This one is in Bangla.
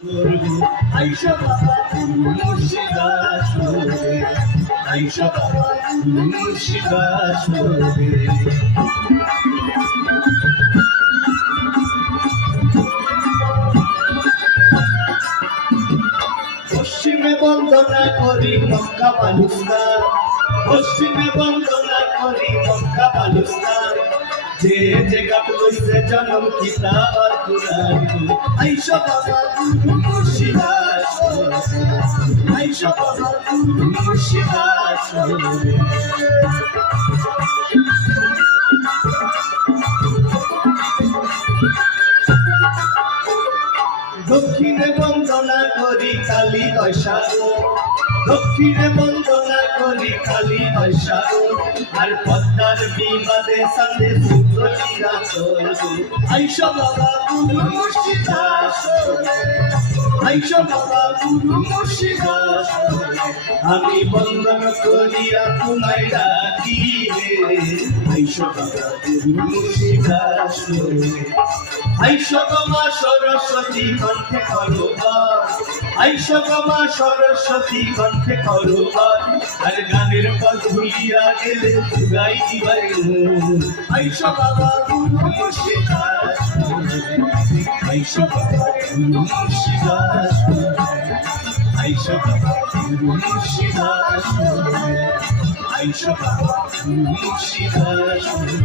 আইসা বাবা মুর্শিদা আসরে, আইসা বাবা মুর্শিদা আসরে। পশ্চিমে বন্দনা করি মক্কা বালুস্তান, পশ্চিমে বন্দনা করি মক্কা বালুস্তান, যে যে গান লইছে জনম কিতাব আর কুরআন। আইসা বাবা মুর্শিদা আসরে, আইসা বাবা মুর্শিদা আসরে। দক্ষিণে বন্দনা করি কালী দয়সারো, দক্ষিণে বন্দনা করি কালী দয়সারো, আর পদ্মার বিবাদে সাথে সুন্দরীরা করব। আইসা বাবা গুরু মুর্শিদা আসরে, আইসা বাবা গুরু মুর্শিদা আসরে। আমি বন্দন করিয়া তোমায় ডাকি রে, আইসা বাবা গুরু মুর্শিদা আসরে। আইসা বাবা সরস্বতী কণ্ঠে করো গান, আইসা বাবা সরস্বতী কণ্ঠে করো গান, আর গানের পদ ভুলিয়া গেলে গাই দিবাই মন। আইসা বাবা গুরু মুর্শিদা আসরে, আইসা বাবা গুরু মুর্শিদা আসরে, আইসা বাবা গুরু মুর্শিদা আসরে, আইসা বাবা গুরু মুর্শিদা আসরে।